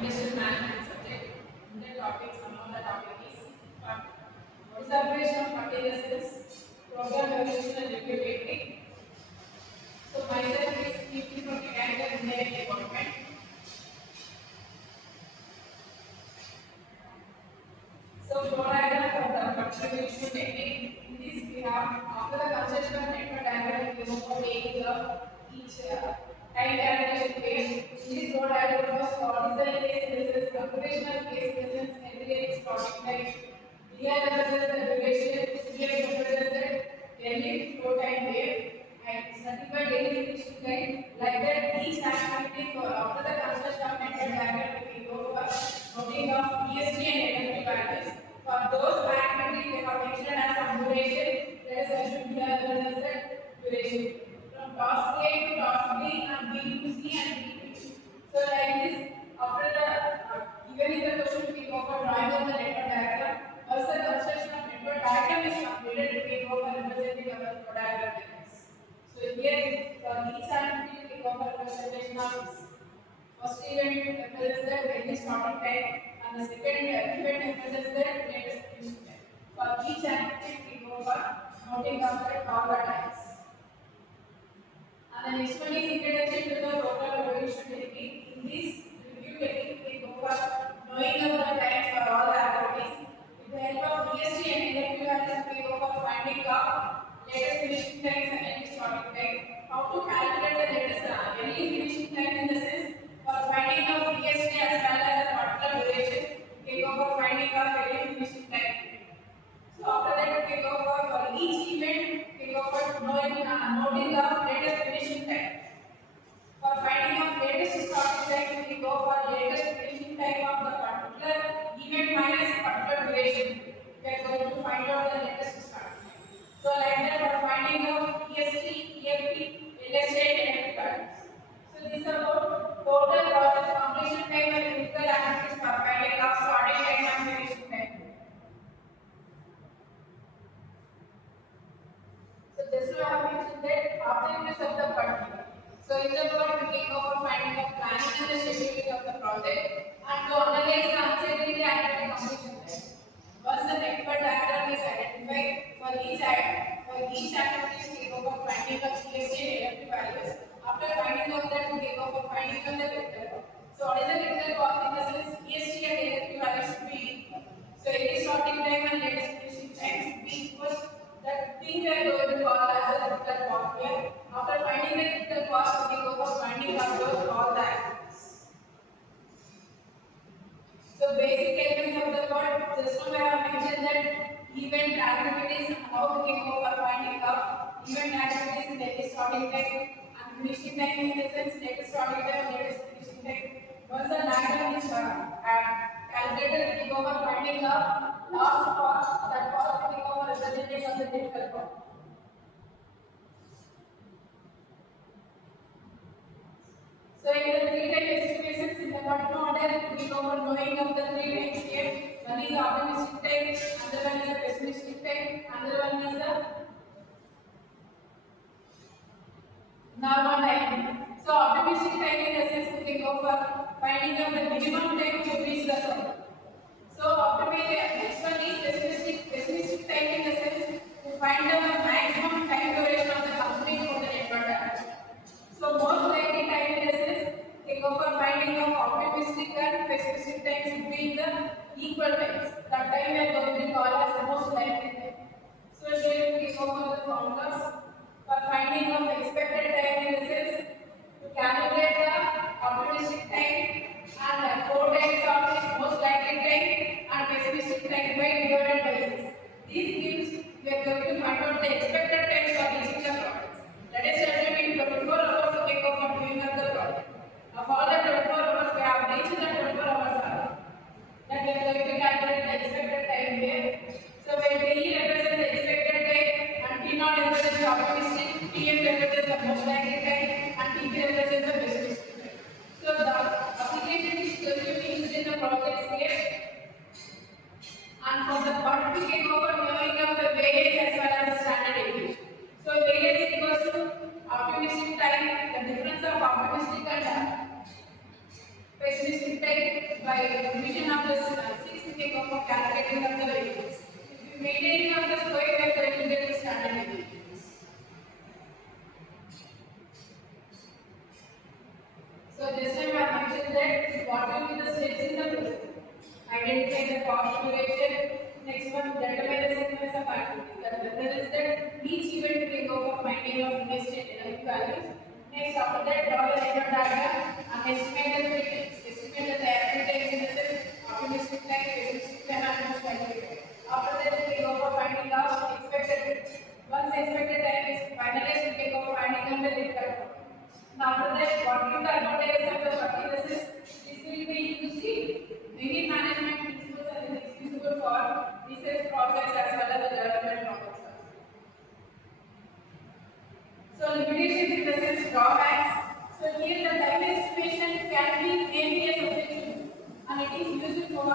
industrial management subject. In the topic, some of the topic is PERT. What is the abbreviation of PERT in the sense? Program Evaluation and Review Technique. So myself is speaking from Mechanical Engineering Department. So flow diagram for the PERT evaluation technique. In this we have after the construction of network diagram, we go for taking of each time calculation phase. In this flow diagram, first what is the case instance, computational case instance, aggregate starting time. Here represents the duration, here represents the daily flow time wave, and certified daily finishing time. Like that, each activity for after the construction of network diagram, we can go for noting of EST and NFP values. For those activities, we have mentioned as some duration. Let us assume here represents the duration from task A to task B and B to C and D to E. So like this, after the given in the question, we go for drawing of the network diagram. Once the construction of network diagram is completed, we go for representing our flow diagram like this. So here, for each activity, we go for representation of this. First event represents the daily starting time, and the second event represents the latest finishing time. For each activity, we go for noting of the power times. And the next one is introduction to the program evaluation technique. In this review technique, we go for knowing of the time for all the activities. With the help of EST and NFP values, we go for finding of latest finishing times and latest starting time. How to calculate the latest early finishing time in the sense for finding of EST as well as the particular duration, we go for finding of early finishing time. So after that, we go for each event, we go for noting of latest finishing time. For finding of latest starting time, we go for latest finishing time of the particular event minus particular duration. We are going to find out the latest starting time. So like that, for finding of EST, EFT, LSA, and NFP values. So this is about total process completion time and critical activities for finding of starting time and finishing time. So just now I have mentioned that objectives of the PERT. So in the PERT, we can go for finding of planning and the scheduling of the project and to analyze the uncertainty activity completion time. Once the network diagram is identified for each activity, we go for finding of EST and NFP values. After finding of that, we go for finding of the critical path. So what is the critical path in the sense EST and NFP values should be equal. So any starting time and latest finishing time should be equal. That thing we are going to call as a critical path here. After finding the critical path, we go for finding out those all the activities. So basic elements of the PERT, just now I have mentioned that event activities and how we can go for finding out event activities in latest starting time and finishing time in the sense latest starting time and latest finishing time. Once the diagram is calculated, we go for finding the last path, that path we go for representation of the critical path. So in the three type estimations in the PERT model, we go for knowing of the three types here. One is optimistic type, another one is the pessimistic type, another one is the normal type. So optimistic type in the sense we can go for finding out the minimum time to reach the goal. So optimistic, next one is pessimistic type in the sense to find out the maximum time duration of the company for the network diagram. So most likely time in the sense they go for finding of optimistic and pessimistic times between the equal times. That time we are going to call as the most likely time. So here we go for the formulas for finding of expected time in the sense to calculate the optimistic time and 4 times of its most likely time and pessimistic time by divided by 6. This gives we are going to find out the expected times for reaching the products. Let us assume in 24 hours we go for doing up the project. Of all the 24 hours we have reached the 24 hours hour. That we are going to calculate the expected time here. So when T represents the expected time and T naught represents the optimistic, Tm represents the most likely time and Tp represents the pessimistic time. So the is required by division of the 6 we can go for calculating of the variables. If you maintain of the square wave, then you get the standard deviations. So this time I have mentioned that what will be the steps in the process. Identify the cost duration. Next one, determine the sequence of activities. That represents that each event will go for finding of invested energy values. Next, after that, draw the network diagram and estimate the frequency. Estimate the activity expenses, optimistic time, pessimistic time, and most likely time. After that, we can go for finding of expected time. Once expected time is finalized, we can go for finding of the required. Now, after that, what will the advantages of the particulars? This will be used in many management principles and it is useful for research projects as well as the development projects. So, limitations in the sense drawbacks. So, here the time estimation can be mainly a substitute and it is used for,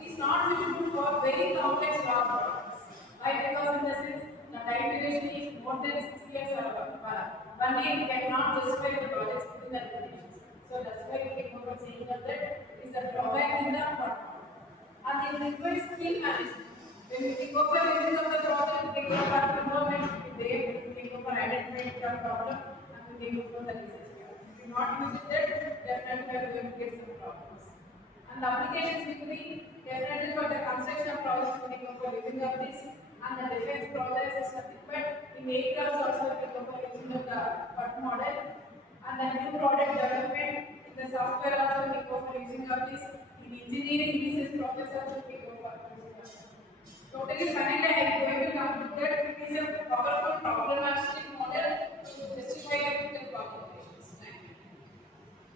it is not suitable for very complex law problems. Why? Because in the sense the time duration is more than 6 years or 1 year cannot justify the projects within the limitations. So that's why we can go for saying that is a drawback in the part. And it requires skill management. When we go for using of the project, we can go for involvement there, we can go for identifying the problem, and we can go for the research. If you not use it, definitely we are going to get some problems. And the applications will be definitely for the construction projects, we can go for using of this, and the defense projects is nothing but in aircraft also we can go for using of the PERT model, and the new product development